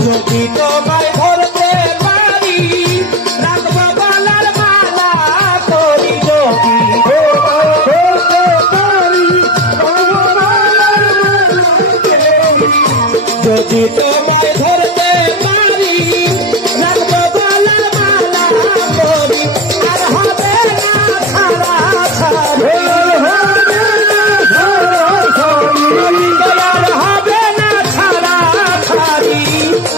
যদি তোমায় ধরতে পারি রাখবো গলার মালা করি যদি ধরতে পারি যদি তোমায় ধরতে পারি রাখবো গলার মালা করি আর হবে না ছাড়া ছাড়ি আর হবে না ছাড়া ছাড়ি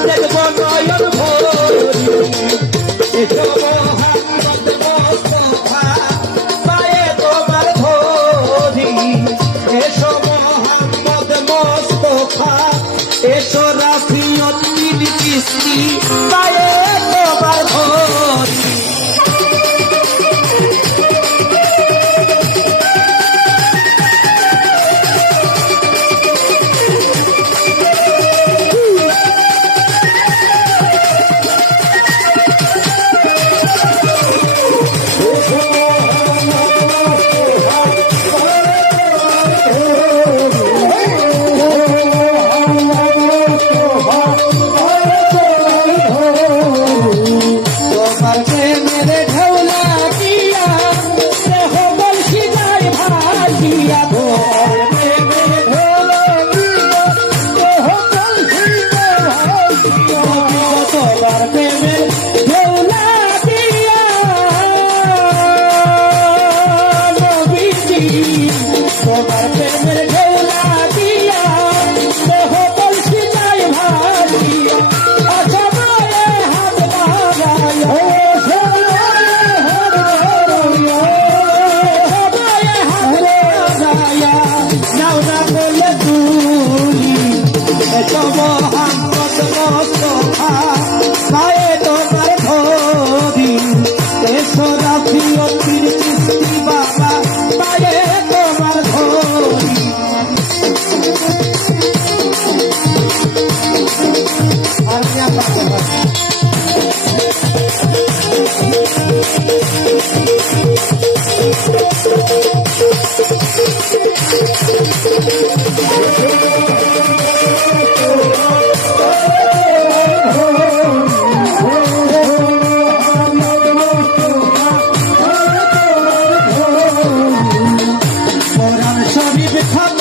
দেখবো নয়ন ভরি এসো মোহাম্মদ মোস্তফা পায়ে তোমার ধরি এসো মোহাম্মদ মোস্তফা এসো রাফিউদ্দিন চিশতি পায়ে তোমার ধরি Come